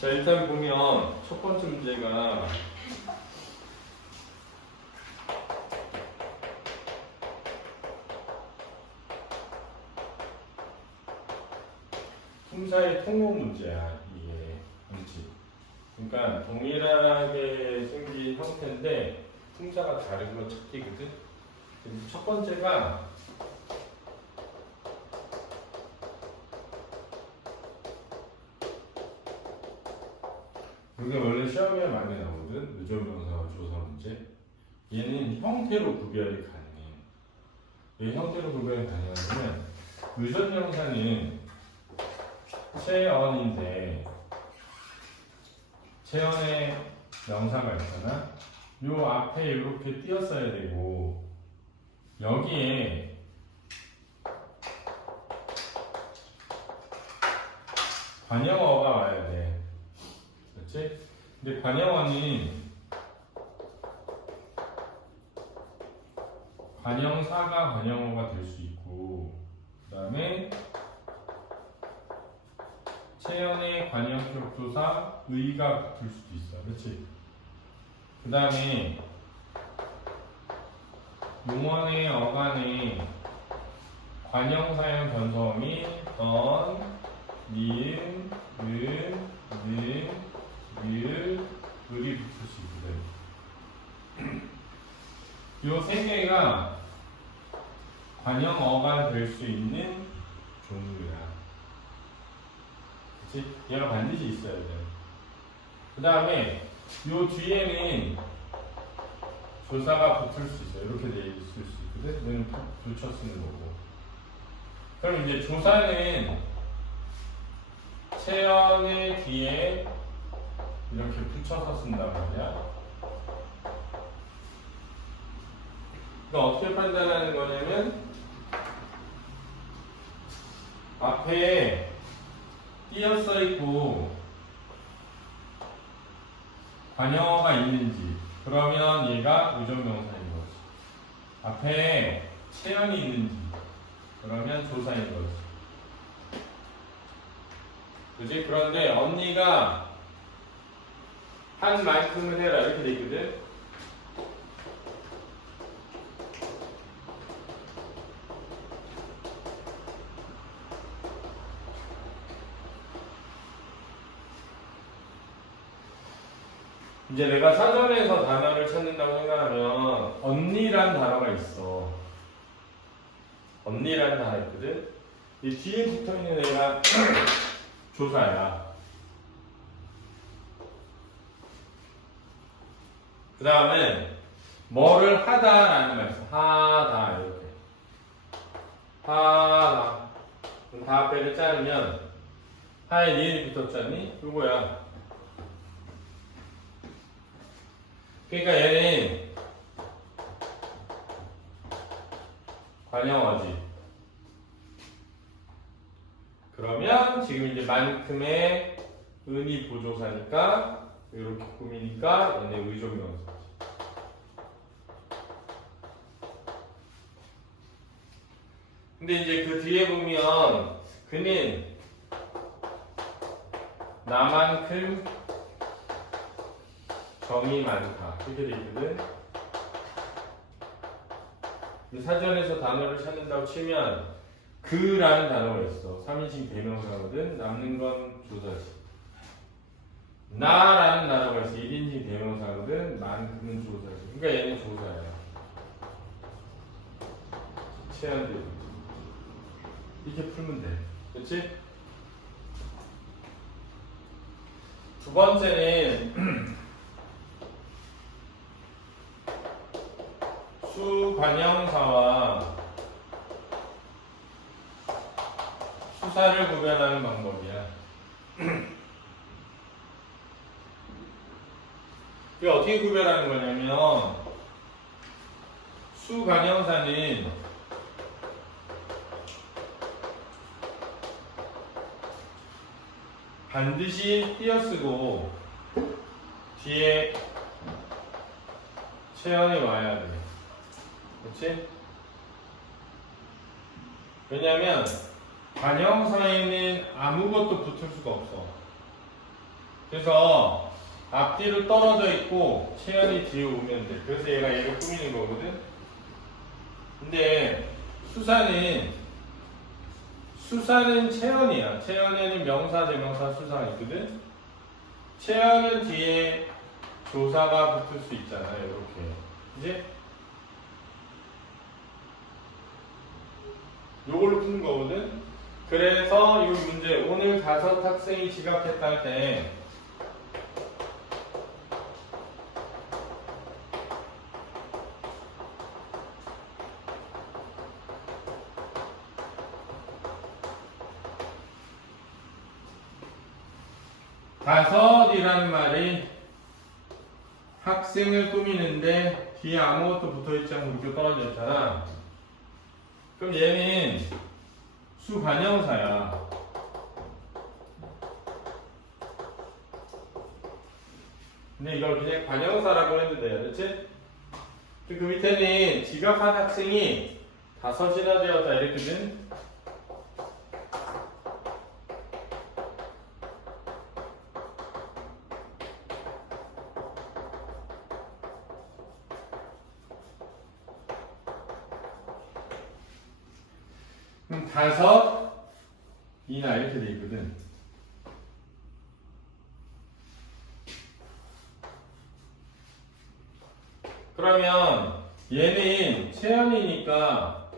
자, 일단 보면 첫 번째 문제가 품사의 통용 문제야, 이게. 그렇지. 그러니까 동일하게 생긴 형태인데 품사가 다른 건 찾기거든. 첫 번째가 이게 원래 시험에 많이 나오거든. 의존명사와 조사 문제. 얘는 형태로 구별이 가능해. 왜 형태로 구별이 가능하냐면 의존명사는 체언인데 체언에 명사가 있잖아. 요 앞에 이렇게 띄었어야 되고 여기에 관형어가 와야 돼. 그렇지? 근데 관형어는 관형사가 관형어가 될 수 있고 그 다음에 체연의 관형격 조사 의가 붙을 수도 있어. 그렇지? 그 다음에 용언의 어간의 관형사형 변성이 던, 니은, 은, 는, 을, 을이 붙을 수 있거든. 요 세 개가 관형어가 될 수 있는 종류야. 그치? 얘가 반드시 있어야 돼. 그 다음에 요 뒤에는 조사가 붙을 수 있어요. 이렇게 돼 있을 수 있거든. 는 붙여 쓰는 거고. 그럼 이제 조사는 체연의 뒤에 이렇게 붙여서 쓴단 말이야. 그러니까 어떻게 판단하는 거냐면 앞에 띄어 써 있고 관형어가 있는지 그러면 얘가 의존명사인 거지. 앞에 체연이 있는지 그러면 조사인 거지. 그지? 그런데 언니가 한 만큼을 해라 이렇게 돼 있거든. 이제 내가 사전에서 단어를 찾는다고 생각하면 언니란 단어가 있어. 언니란 단어 있거든. 이 뒤에 붙어있는 애가 조사야. 그 다음에 뭐를 하다라는 말 있어. 하다 이렇게. 하다. 그럼 다 앞에를 자르면 하에 니은이 붙었잖니? 이거야. 그러니까 얘는 관형어지. 그러면 지금 이제 만큼의 은이 보조사니까 이렇게 꾸미니까 얘네 의존명사지. 근데 이제 그 뒤에 보면 그는 나만큼 정이 많다. 이렇게 돼 있거든. 사전에서 단어를 찾는다고 치면 그라는 단어가 있어. 3인칭 대명사거든. 남는 건 조사지. 나라는 단어가 있어. 1인칭 대명사거든. 만큼은 조사지. 그러니까 얘는 조사야. 체한대 이렇게 풀면 돼. 그렇지? 두 번째는 수관형사와 수사를 구별하는 방법이야. 이게 어떻게 구별하는 거냐면 수관형사는 반드시 띄어쓰고 뒤에 체연이 와야 돼. 그렇지? 왜냐면 관형사에는 아무것도 붙을 수가 없어. 그래서 앞뒤로 떨어져 있고 채연이 뒤에 오면 돼. 그래서 얘가 얘를 꾸미는 거거든. 근데 수사는 채연이야. 채연에는 명사, 대명사, 수사가 있거든. 채연은 뒤에 조사가 붙을 수 있잖아. 이렇게. 이제 요걸로 푸는 거거든. 그래서 이 문제 오늘 5 학생이 지각했다 할 때 다섯이라는 말이 학생을 꾸미는데 뒤에 아무것도 붙어있지 않고 이렇게 떨어져 있잖아. 그럼 얘는 수관형사야. 근데 이걸 그냥 관형사라고 해도 돼요. 그렇지? 그 밑에는 지각한 학생이 5이나 되었다 이랬거든. 그럼 5이나 이렇게 돼 있거든. 그러면 얘는 채연이니까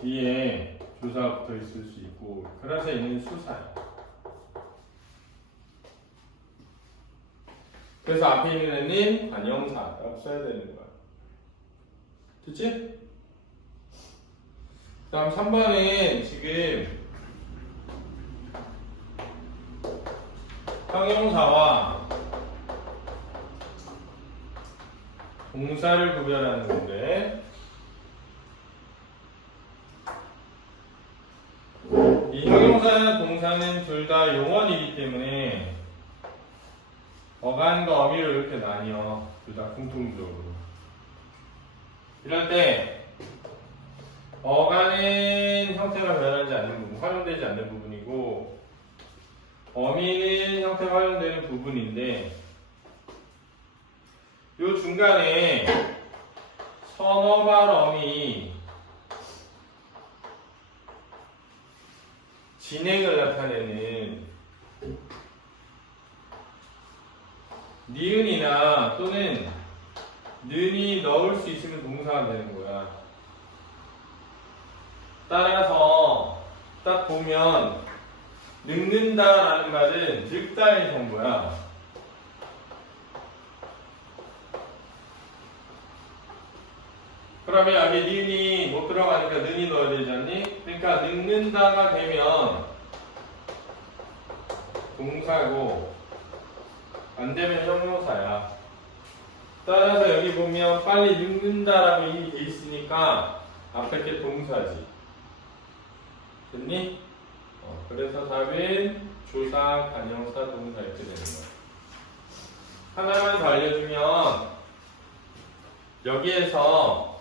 뒤에 조사가 붙어 있을 수 있고, 그래서 얘는 수사야. 그래서 앞에 있는 애는 관형사라고 써야 되는 거야. 됐지? 그 다음 3번은 지금 형용사와 동사를 구별하는 건데, 이 형용사나 동사는 둘 다 용언이기 때문에 어간과 어미로 이렇게 나뉘어. 둘 다 공통적으로. 이럴 때 어간은 형태가 변하지 않는 부분, 활용되지 않는 부분이고, 어미는 형태가 활용되는 부분인데, 요 중간에 서너 말 어미 진행을 나타내는 니은이나 또는 는이 넣을 수 있으면 동사가 되는 거야. 따라서 딱 보면 늙는다라는 말은 늙다의 정보야. 그러면 여기 니은이 못 들어가니까 는이 넣어야 되지 않니? 그러니까 늙는다가 되면 동사고 안 되면 형용사야. 따라서 여기 보면 빨리 늙는다라고 이미 돼 있으니까 앞에 게 동사지. 됐니? 그래서 답은 조사, 관형사, 동사 이렇게 되는 거야. 하나만 더 알려주면 여기에서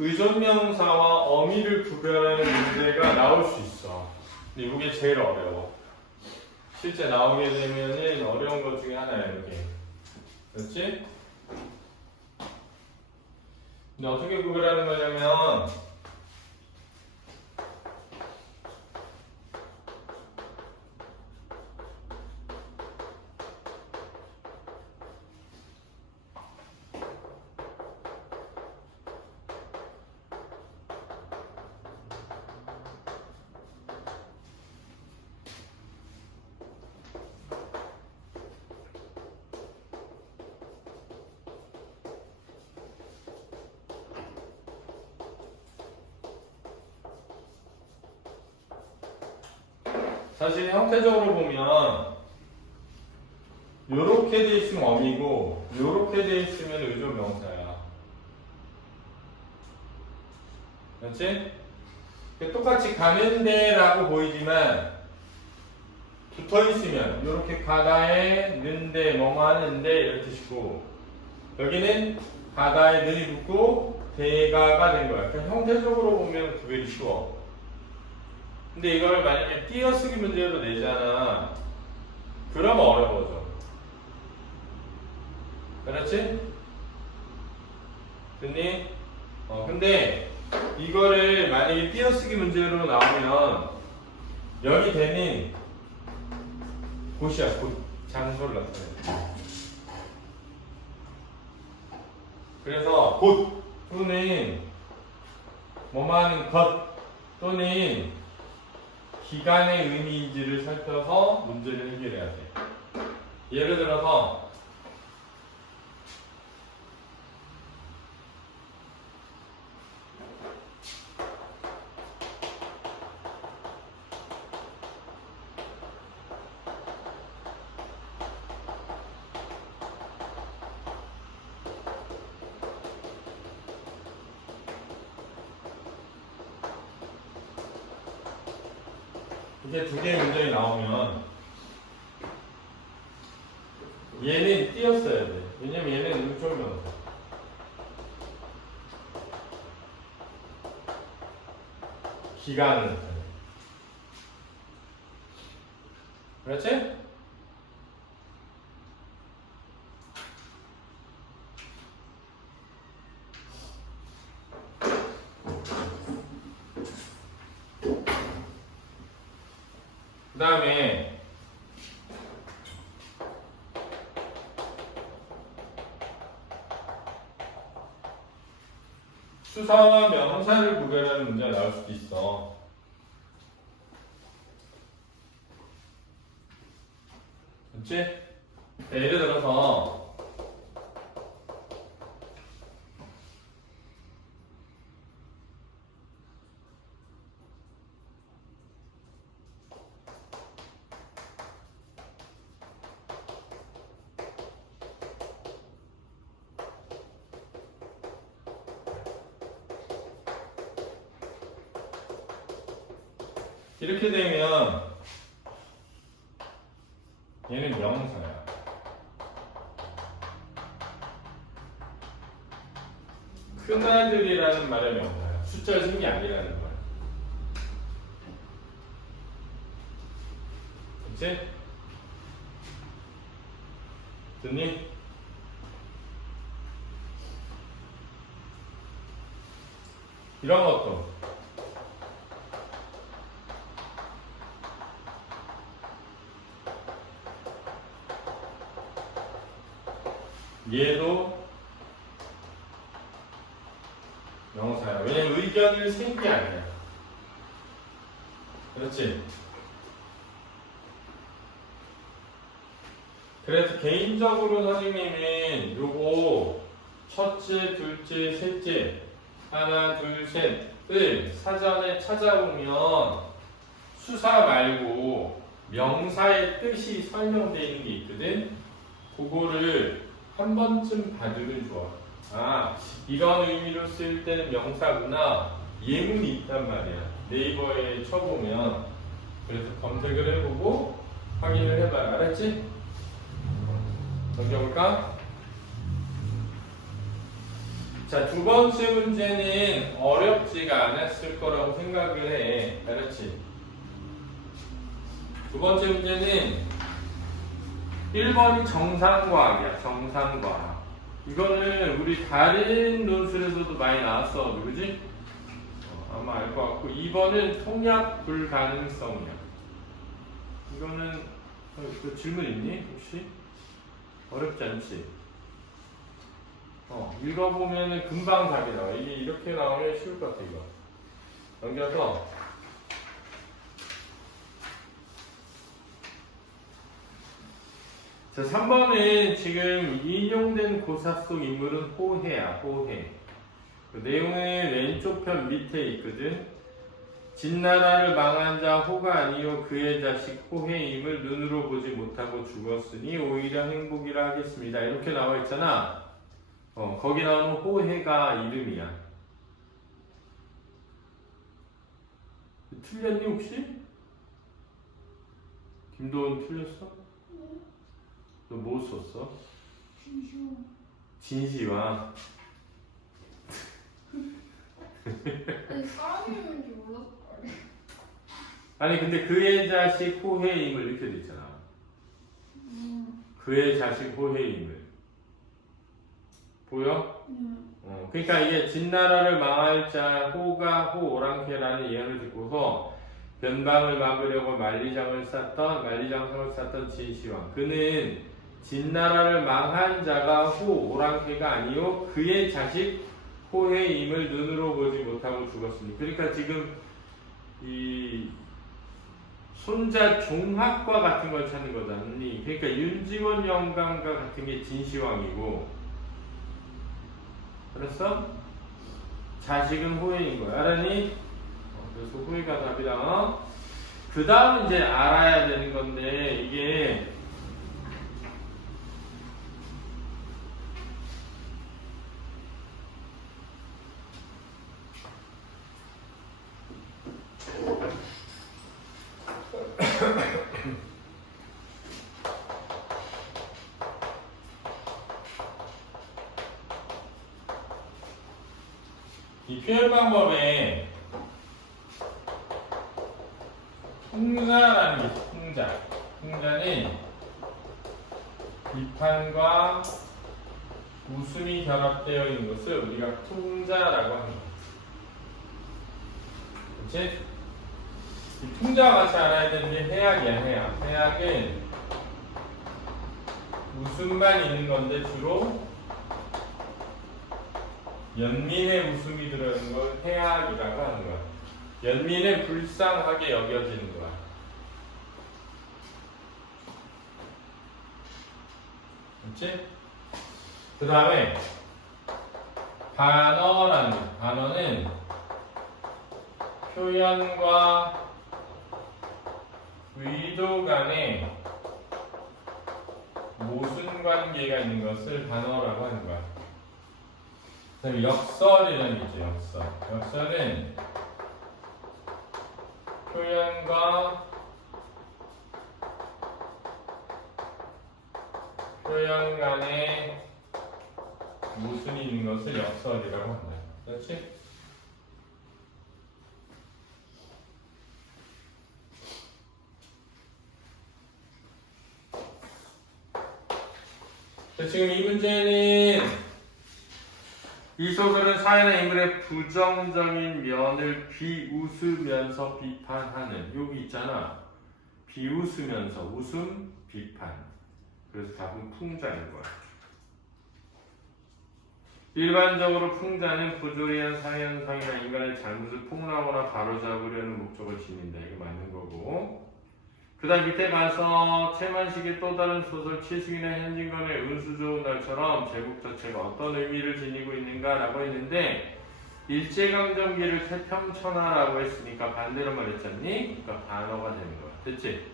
의존명사와 어미를 구별하는 문제가 나올 수 있어. 근데 이게 제일 어려워. 실제 나오게 되면은 어려운 것 중에 하나야, 이게. 그렇지? 근데 어떻게 구별하는 거냐면, 사실 형태적으로 보면 요렇게 돼 있으면 어미고 요렇게 돼 있으면 의존명사야. 그렇지? 똑같이 가는데 라고 보이지만 붙어 있으면 이렇게 가다에 는데 뭐뭐 하는데 이런 뜻이고, 여기는 가다에 는이 붙고 대가가 된 거야. 그러니까 형태적으로 보면 구별이 쉬워. 근데 이걸 만약에 띄어쓰기 문제로 내잖아. 그럼 어려워져. 그렇지? 됐니? 근데 이거를 만약에 띄어쓰기 문제로 나오면 여기 되는 곳이야. 곳. 장소를 나타내. 그래서 곳 또는 뭐뭐 하는 것 또는 기간의 의미인지를 살펴서 문제를 해결해야 돼. 예를 들어서 이게 두 개의 문제가 나오면 얘는 띄었어야 돼. 왜냐면 얘는 음절명사. 기간을 나타내. 그렇지? 그 다음에 수사와 명사를 구별하는 문제가 나올 수도 있어. 그렇지? 예를 들어서 이렇게 되면 얘는 명사야. 큰아들이라는 말의 명사야. 숫자를 쓴 게 아니라는 거야. 그치? 듣니? 이런 것도 얘도 명사야. 왜냐면 의견을 쓴 게 아니야. 그렇지? 그래서 개인적으로 선생님은 요거 첫째, 둘째, 셋째 하나, 둘, 셋을 사전에 찾아보면 수사 말고 명사의 뜻이 설명되어 있는 게 있거든? 그거를 한 번쯤 봐주면 좋아. 아, 이런 의미로 쓸 때는 명사구나. 예문이 있단 말이야. 네이버에 쳐보면. 그래서 검색을 해보고 확인을 해봐요. 알았지? 넘겨볼까? 자, 두 번째 문제는 어렵지가 않았을 거라고 생각을 해. 알았지? 두 번째 문제는 1번이 정상과학이야. 정상과학. 이거는 우리 다른 논술에서도 많이 나왔어. 누구지? 아마 알 것 같고 2번은 통합 불가능성이야. 이거는 그 질문 있니? 혹시? 어렵지 않지? 읽어보면 금방 답이 나와. 이게 이렇게 나오면 쉬울 것 같아. 이거 넘겨서 자, 3번은 지금 인용된 고사 속 인물은 호해야. 호해. 그 내용은 왼쪽 편 밑에 있거든. 진나라를 망한 자 호가 아니요 그의 자식 호해임을 눈으로 보지 못하고 죽었으니 오히려 행복이라 하겠습니다. 이렇게 나와 있잖아. 거기 나오는 호해가 이름이야. 틀렸니 혹시? 김도훈 틀렸어? 너 뭐 썼어? 진시황. 진시황. 아니 사람 이름인지 몰랐어. 아니 근데 그의 자식 호해임을 이렇게 돼 있잖아. 그의 자식 호해임을 보여? 그러니까 이게 진나라를 망할 자 호가 호오랑캐라는 예언을 듣고서 변방을 막으려고 만리장성을 쌌던 진시황. 그는 진나라를 망한 자가 호오랑캐가 아니요 그의 자식 호해임을 눈으로 보지 못하고 죽었으니. 그러니까 지금 이 손자 종합과 같은 걸 찾는 거잖니. 그러니까 윤지원 영감과 같은 게 진시황이고, 알았어? 자식은 호해인 거야. 알았니? 그래서 호해가 답이다. 그 다음 이제 알아야 되는 건데, 이게 이 표현 방법에 풍자라는 게 있어. 풍자. 풍자는 비판과 웃음이 결합되어 있는 것을 우리가 풍자라고 합니다. 그렇지? 이 풍자와 같이 알아야 되는 게 해악이야, 해악. 해악은 웃음만 있는 건데 주로 연민의 웃음이 들어있는 걸 해악이라고 하는 거야. 연민은 불쌍하게 여겨지는 거야. 그렇지? 그 다음에 반어라는 거. 반어는 표현과 의도 간에 모순 관계가 있는 것을 반어라고 하는 거야. 그 다음에 역설이라는 게 있죠. 역설. 역설은 표현 간에 모순이 있는 것을 역설이라고 한다. 그렇지? 지금 이 문제는 이 소설은 사회나 인물의 부정적인 면을 비웃으면서 비판하는, 여기 있잖아. 비웃으면서 웃음, 비판. 그래서 답은 풍자인 거야. 일반적으로 풍자는 부조리한 사회현상이나 인간의 잘못을 폭로하거나 바로잡으려는 목적을 지닌다. 이게 맞는 거고. 그 다음 밑에 가서 최만식의 또 다른 소설 치승이나 현진건의 운수 좋은 날처럼 제목 자체가 어떤 의미를 지니고 있는가라고 했는데, 일제강점기를 태평천하라고 했으니까 반대로 말했잖니? 그러니까 반어가 되는 거야. 됐지?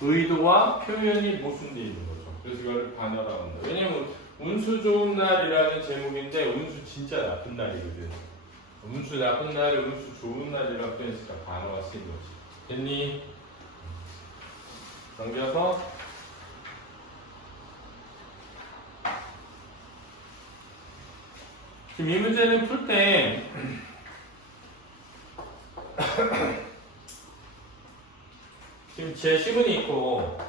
의도와 표현이 모순되어 있는 거죠. 그래서 이걸 반어라고 한다. 왜냐면 운수 좋은 날이라는 제목인데 운수 진짜 나쁜 날이거든. 운수 나쁜 날을 운수 좋은 날이라고 표현했으니까 반어가 쓰인 거지. 됐니? 넘겨서 지금 이 문제는 풀 때 지금 제시문이 있고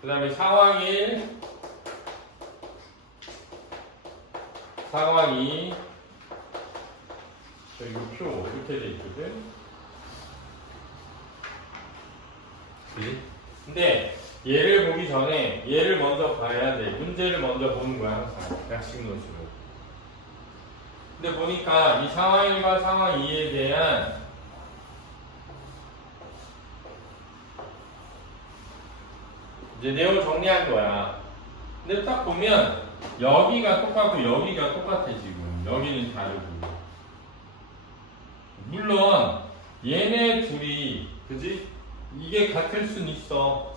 그 다음에 상황 1, 상황 2, 이거 표 이렇게 돼 있거든. 그지? 근데 얘를 보기 전에 얘를 먼저 봐야 돼. 문제를 먼저 보는 거야 항상. 약식 논술은. 근데 보니까 이 상황 1과 상황 2에 대한 이제 내용을 정리한 거야. 근데 딱 보면 여기가 똑같고 여기가 똑같아 지금. 여기는 다르고. 물론 얘네 둘이 그지? 이게 같을 순 있어.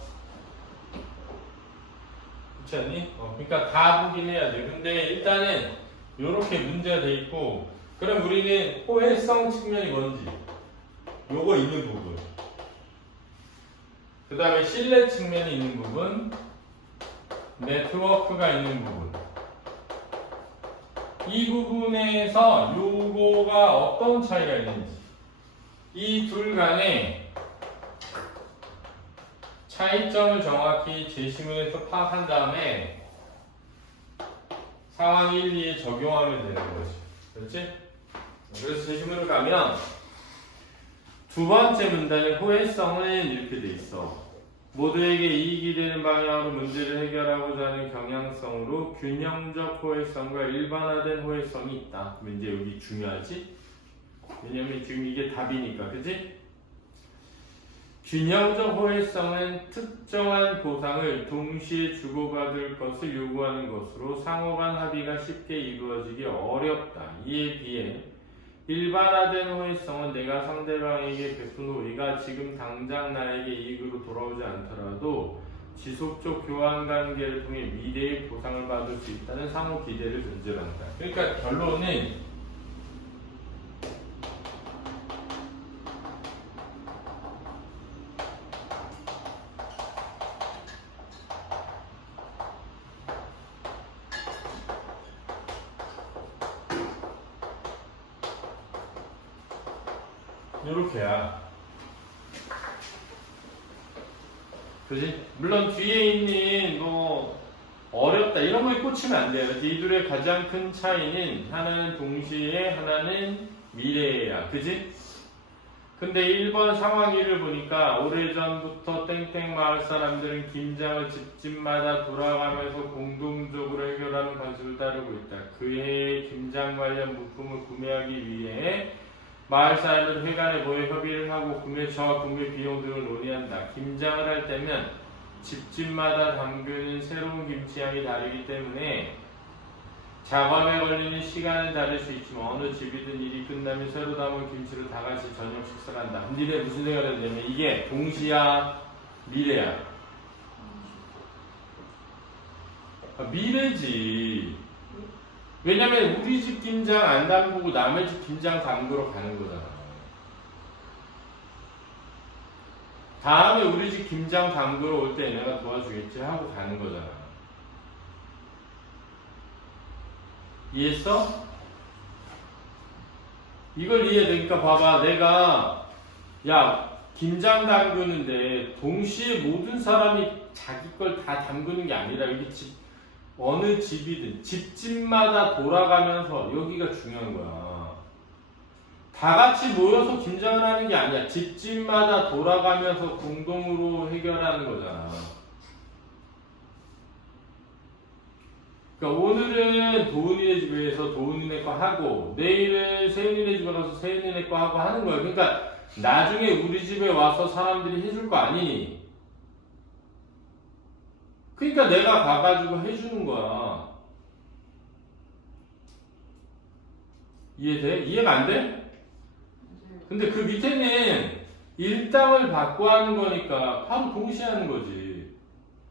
그렇지 않니? 그러니까 다 보긴 해야 돼. 근데 일단은 요렇게 문제가 돼 있고, 그럼 우리는 호혜성 측면이 뭔지 요거 있는 부분, 그 다음에 신뢰 측면이 있는 부분, 네트워크가 있는 부분, 이 부분에서 요거가 어떤 차이가 있는지, 이 둘 간의 차이점을 정확히 제시문에서 파악한 다음에 상황 1, 2에 적용하면 되는 거지. 그렇지? 그래서 제시문을 가면 두 번째 문단의 호혜성은 이렇게 돼 있어. 모두에게 이익이 되는 방향으로 문제를 해결하고자 하는 경향성으로 균형적 호혜성과 일반화된 호혜성이 있다. 그럼 이제 여기 중요하지? 왜냐면 지금 이게 답이니까, 그지? 균형적 호혜성은 특정한 보상을 동시에 주고받을 것을 요구하는 것으로 상호간 합의가 쉽게 이루어지기 어렵다. 이에 비해 일반화된 호혜성은 내가 상대방에게 베푼 호의가 지금 당장 나에게 이익으로 돌아오지 않더라도 지속적 교환 관계를 통해 미래의 보상을 받을 수 있다는 상호 기대를 전제로 한다. 그러니까 결론은 요렇게야. 그지? 물론 뒤에 있는 뭐 어렵다 이런 거에 꽂히면 안 돼요. 이 둘의 가장 큰 차이는 하나는 동시에 하나는 미래야. 그지? 근데 1번 상황 1을 보니까 오래전부터 땡땡 마을 사람들은 김장을 집집마다 돌아가면서 공동적으로 해결하는 관습을 따르고 있다. 그해 김장 관련 물품을 구매하기 위해 마을 사람들은 회관에 모여 협의를 하고 구매처와 구매 비용 등을 논의한다. 김장을 할 때면 집집마다 담그는 새로운 김치향이 다르기 때문에 작업에 걸리는 시간은 다를 수 있지만 어느 집이든 일이 끝나면 새로 담은 김치로 다 같이 저녁 식사를 한다. 니네 무슨 생각을 했냐면 이게 동시야 미래야? 미래지. 왜냐면 우리 집 김장 안 담그고 남의 집 김장 담그러 가는 거잖아. 다음에 우리 집 김장 담그러 올 때 내가 도와주겠지 하고 가는 거잖아. 이해했어? 이걸 이해되니까 봐봐. 내가 야 김장 담그는데 동시에 모든 사람이 자기 걸 다 담그는 게 아니라 이게 어느 집이든 집집마다 돌아가면서 여기가 중요한 거야. 다 같이 모여서 김장을 하는 게 아니야. 집집마다 돌아가면서 공동으로 해결하는 거잖아. 그러니까 오늘은 도훈이네 집에서 도훈이네 거 하고 내일은 세윤이네 집에 가서 세윤이네 거 하고 하는 거야. 그러니까 나중에 우리 집에 와서 사람들이 해줄 거 아니니? 그러니까 내가 가가지고 해주는 거야. 이해돼? 이해가 안 돼? 근데 그 밑에는 일당을 받고 하는 거니까 바로 동시에 하는 거지.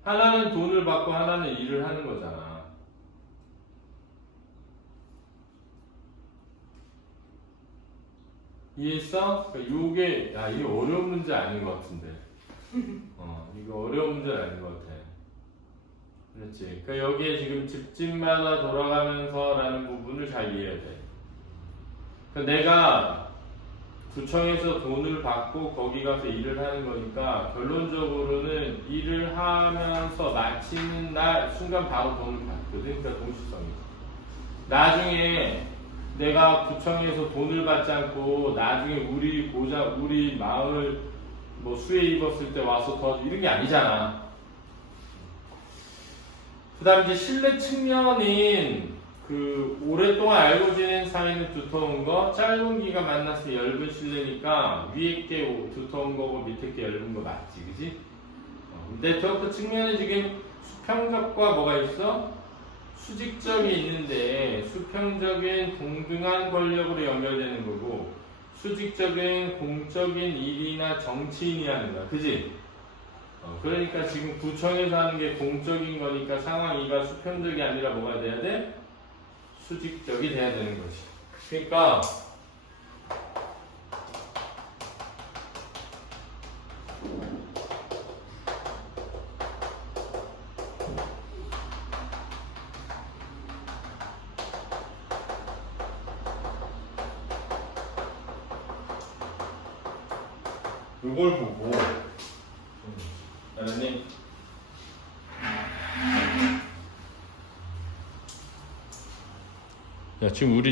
하나는 돈을 받고 하나는 일을 하는 거잖아. 이해했어? 그러니까 요게, 야, 이게 어려운 문제 아닌 것 같은데. 이거 어려운 문제 아닌 것 같아. 그렇지. 그러니까 여기에 지금 집집마다 돌아가면서 라는 부분을 잘 이해해야 돼. 그러니까 내가 구청에서 돈을 받고 거기 가서 일을 하는 거니까 결론적으로는 일을 하면서 마치는 날 순간 바로 돈을 받거든. 그러니까 동시성이지. 나중에 내가 구청에서 돈을 받지 않고 나중에 우리 마을 뭐 수해 입었을 때 와서 더 이런 게 아니잖아. 그 다음 이제 신뢰 측면인 그 오랫동안 알고 지낸 사이는 두터운 거, 짧은 기간 만났을 때 얇은 신뢰니까 위에 게 두터운 거고 밑에 게 얇은 거 맞지, 그지? 네트워크 측면에 지금 수평적과 뭐가 있어? 수직적이 있는데 수평적인 동등한 권력으로 연결되는 거고 수직적인 공적인 일이나 정치인이 하는 거야, 그지? 그러니까 지금 구청에서 하는 게 공적인 거니까 상황 2가 수평적이 아니라 뭐가 돼야 돼? 수직적이 돼야 되는 거지. 그러니까 이걸 보고 알았니? 야 지금 우리